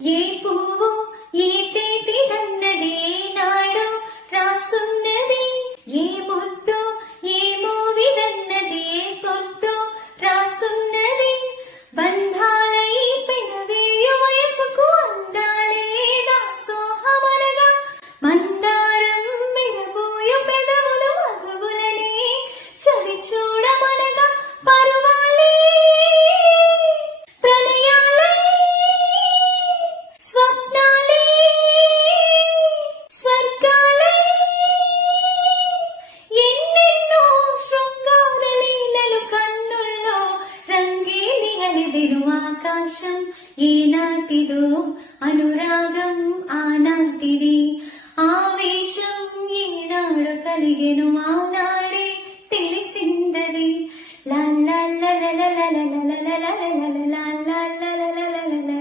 ఏ పువ్వు ఏ తేటిదన్నది నాడు రాసున్నది, ఏ ముద్దు ఏ మోవిదన్నది పొద్దు రాసున్నది. బంధాలై పెనవేయు వయసుకు అందాలే దాసోహమనగా, మందారం విరబోయు పెదవులు మధువులనే చవి చూడమనగా, పరువాలే ప్రణయాలే స్వప్నాలే స్వర్గాలే ఎన్నెన్నో శృంగార లీలలు కన్నుల్లో రంగేలి అలిదెను ఆకాశం. ఏనాటిదో అనురాగం ఆనాటిది, ఆవేశం ఏనాడు కలిగెను ఆనాడే తెలిసిందది. లా లా లా లా లా లా లా లా లా లా లా లా లా లా లా లా లా లా లా.